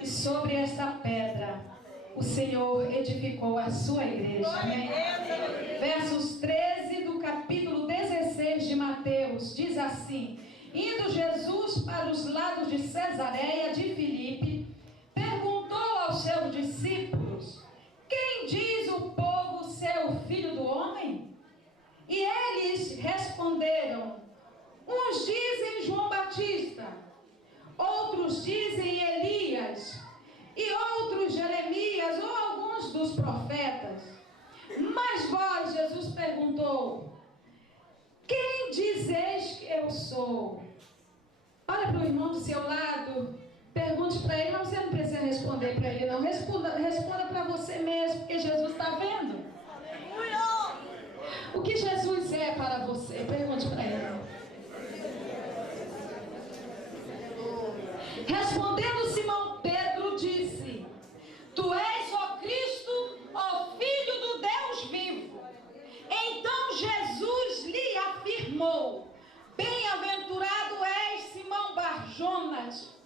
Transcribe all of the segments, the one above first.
E sobre esta pedra o Senhor edificou a sua igreja. Amém? Versos 13 do capítulo 16 de Mateus diz assim: indo Jesus para os lados de Cesareia de Filipe, perguntou aos seus discípulos: quem diz o povo ser o Filho do Homem? E eles responderam: uns dizem João Batista, outros dizem Elias, e outros Jeremias ou alguns dos profetas. Mas vós, Jesus perguntou: quem dizeis que eu sou? Olha para o irmão do seu lado, pergunte para ele, mas você não precisa responder para ele não, responda para você mesmo, porque Jesus está vendo. O que Jesus é para você? Pergunte para ele. Respondendo Simão Pedro disse: tu és o Cristo, o Filho do Deus vivo. Então Jesus lhe afirmou: bem-aventurado és, Simão Barjonas,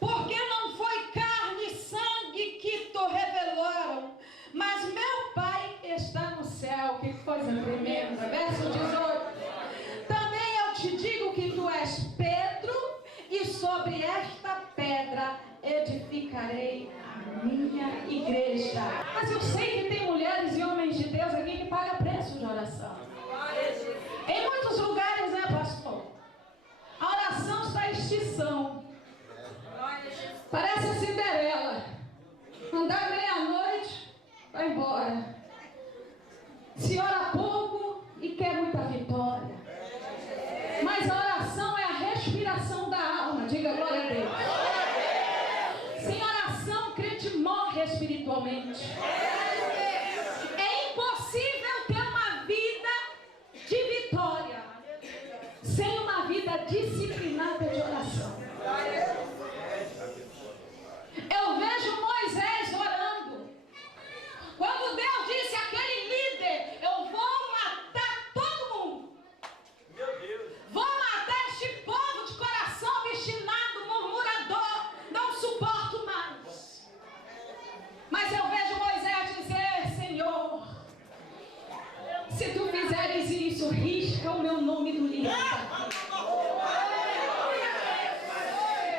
porque não foi carne e sangue que te revelaram, mas meu Pai está no céu. Que coisa tremenda. Verso 18: também eu te digo que tu és Pedro, e sobre esta pedra edificarei a minha igreja. Mas eu sei que tem mulheres e homens de Deus aqui que pagam preço de oração. Em muitos lugares, né, pastor? A oração está em extinção. Parece a Cinderela. Andar meia-noite, vai embora. Se ora pouco e quer muita vitória. Mas a oração é a respiração da alma. Diga glória a Deus. Sem oração, o crente morre espiritualmente. É impossível ter uma vida de vitória sem uma vida disciplinada de oração. Eu vejo Moisés orando. Quando Deus disse àquele líder: eu vou matar todo mundo, vou matar este povo de coração obstinado, murmurador, não suporto mais. Mas eu vejo Moisés dizer: Senhor, se tu fizeres isso, risca o meu nome do livro.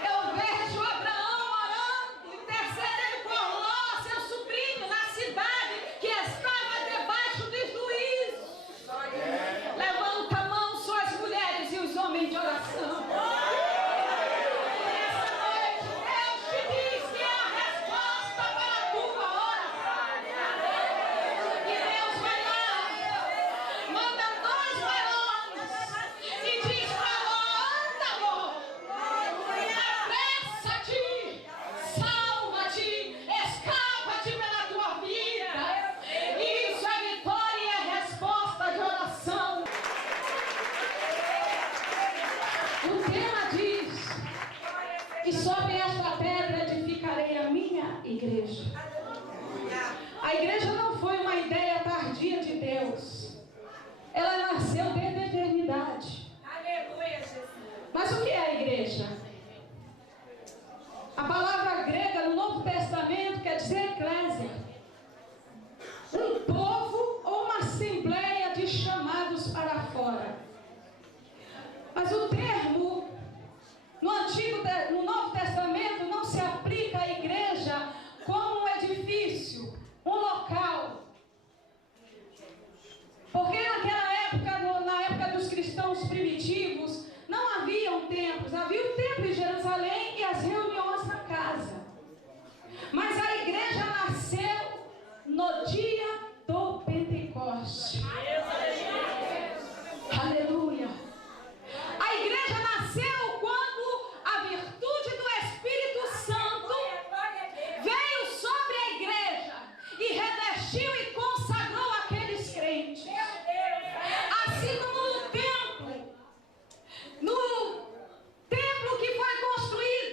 Eu vejo Abraão orando, intercedendo por Ló, seu sobrinho, na cidade que estava debaixo de juízo. Levanta a mão, suas mulheres e os homens de oração. Essa noite, Deus te diz que é a resposta para a tua oração. E Deus vai lá, manda 2 varões e diz para Ló: anda, Ló, apressa-te, salva-te, escapa-te pela tua vida. Isso é vitória e é resposta de oração. O tema diz que sobre esta pedra edificarei a minha igreja. A igreja não foi uma ideia tardia de Deus. Ela nasceu desde a eternidade. Mas o que é a igreja? A palavra grega no Novo Testamento quer dizer eclésia. Um povo ou uma assembleia de chamados para fora. Mas o termo no Novo Testamento não se aplica à igreja como um edifício, um local. Porque naquela época, na época dos cristãos primitivos, não haviam templos. Havia o templo em Jerusalém e as reuniões na casa. Mas a igreja nasceu no dia do Pentecoste. Aleluia. A igreja nasceu quando a virtude do Espírito Santo veio sobre a igreja e revestiu e consagrou aqueles crentes. Assim como no templo que foi construído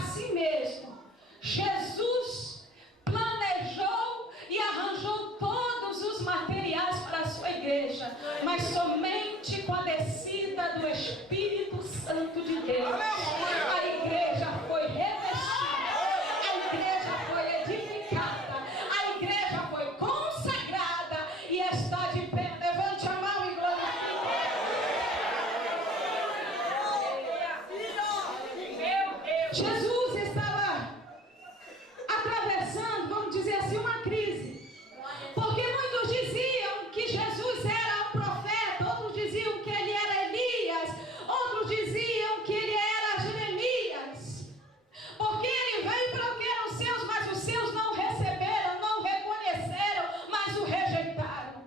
assim mesmo, Jesus planejou e arranjou todos os materiais para a sua igreja, mas somente com a descida do Espírito Santo de Deus, a igreja foi revestida, a igreja foi edificada, a igreja foi consagrada e está de pé. Levante a mão e glorifique. Jesus estava atravessando, vamos dizer assim, uma crise, porque muitos diziam que Jesus era um profeta, outros diziam que ele era Elias, outros diziam que ele era Jeremias, porque ele veio para o que eram seus, mas os seus não receberam, não reconheceram, mas o rejeitaram.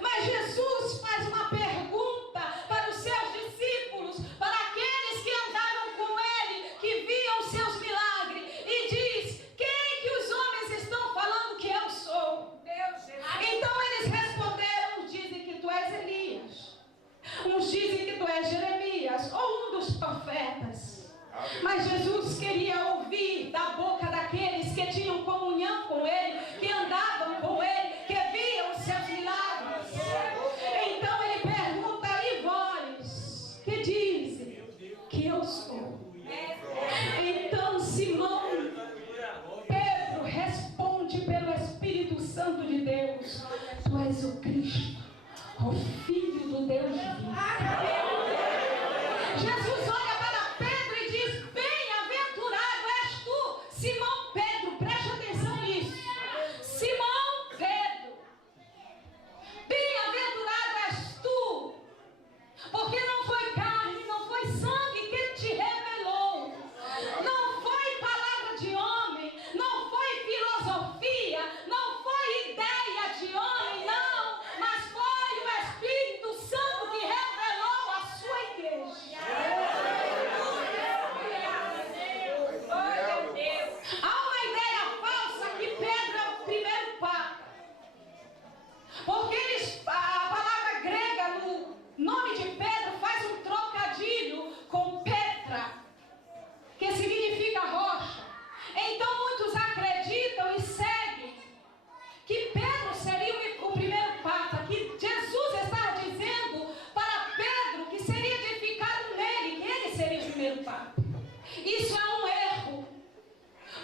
Mas Jesus faz uma pergunta para os seus discípulos, para aqueles que andavam com ele, que viam seus milagres, e diz: quem que os homens estão falando que eu sou? Então eles responderam: uns dizem que tu és Elias, uns dizem que tu és Jeremias, ou um dos profetas. Mas Jesus queria ouvir da boca daqueles que tinham comunhão com ele, que andavam com ele, que viam os seus milagres. Então ele pergunta: e vós, que dizem que eu sou? Então Simão Pedro responde pelo Espírito Santo de Deus: tu és o Cristo, o Filho do Deus vivo. Jesus olha para Pedro e diz: bem-aventurado és tu, Simão Pedro. Preste atenção nisso. Simão Pedro, bem-aventurado és tu, porque não foi carne, não foi sangue que te revelou, não foi palavra de homem, não foi filosofia, não foi ideia de homem, não, mas foi o Espírito Santo que revelou a sua igreja. Há uma ideia falsa que Pedro é o primeiro papa, porque a palavra grega no nome de Pedro faz um trocadilho com Petra, que significa rocha. Então muitos acreditam e seguem que Pedro seria o primeiro papa, que Jesus está dizendo para Pedro que seria edificado nele, que ele seria o primeiro papa. Isso é um erro,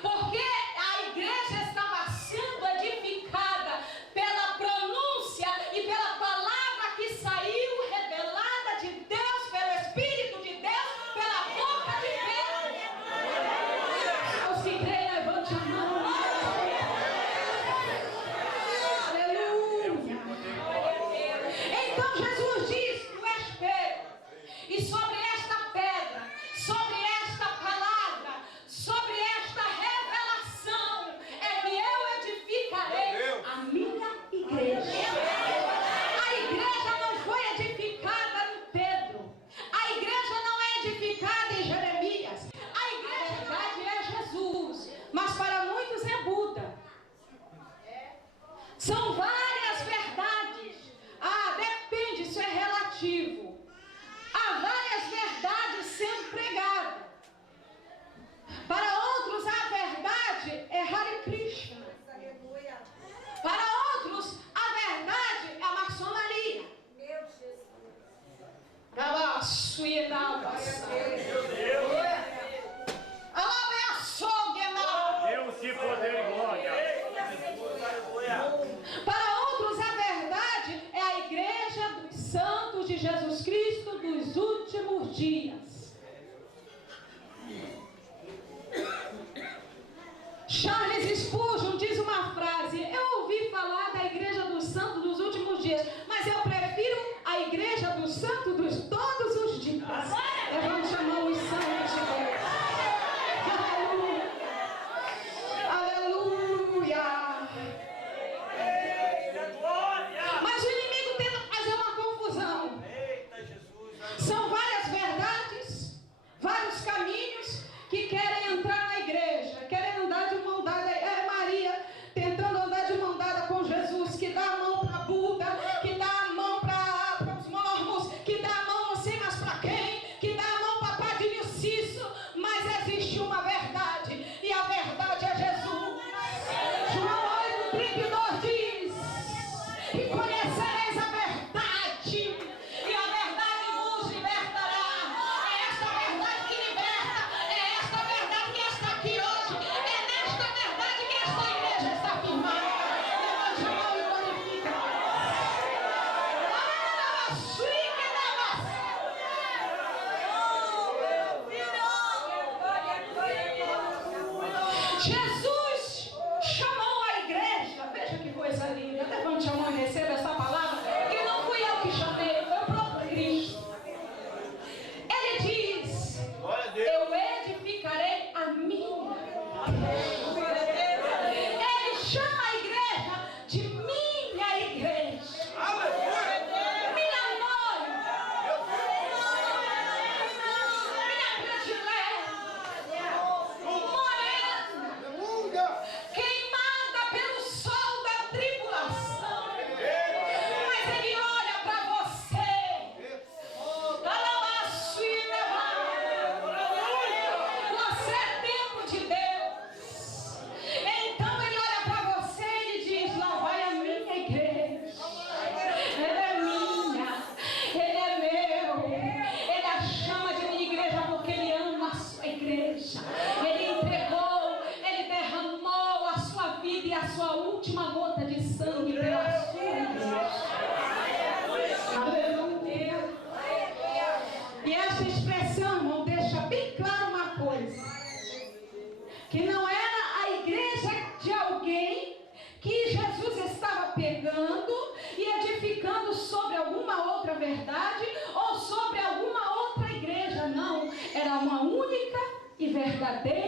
porque a igreja estava sendo edificada pela pronúncia e pela palavra que saiu revelada de Deus, pelo Espírito de Deus, pela boca de Pedro. Os que creem, levante a mão. Aleluia. Então Jesus diz: tu és Pedro, e sobre esta pedra, sobre esta palavra, sobre esta revelação, é que eu edificarei a minha igreja. A igreja não foi edificada em Pedro, a igreja não é edificada em Jeremias, a igreja, na verdade, é Jesus, mas para muitos é Buda. São várias verdades. Depende, isso é relativo. Há várias verdades sendo pregadas. Para outros, a verdade é Hare Krishna. Para outros, a verdade é a maçonaria. Deus se poder e glória. Para outros, a verdade é a igreja dos santos de Jesus Cristo dos últimos dias. Charles Spurgeon diz uma frase: eu ouvi falar da igreja dos santos dos últimos dias, mas eu prefiro a igreja dos santos dos todos os dias. Levante a mão os santos de Deus. Aleluia. Aleluia. Mas o inimigo tenta fazer uma confusão. São várias verdades, vários caminhos que querem entrar na igreja, querem andar de mão dada. Jesus chamou a igreja. Veja que coisa linda. Levante a mão e receba essa palavra. Que não fui eu que chamei, foi o próprio Cristo. Ele diz: eu edificarei a minha. Ele chama a igreja de minha igreja. Minha noiva. Minha predileta. Morena. Queimada pelo sol da tribulação. Mas ele olha para você. Você é templo de Deus. Então ele olha para você e ele diz: lá vai a minha igreja. Ele é minha. Ele é meu. Ele a chama de minha igreja porque ele ama a sua igreja. Ele entregou, ele derramou a sua vida e a sua última gota de sangue pela sua igreja. Aleluia. E essa expressão, irmão, deixa bem claro uma coisa: que não era a igreja de alguém que Jesus estava pegando e edificando sobre alguma outra verdade ou sobre alguma outra igreja. Não, era uma única e verdadeira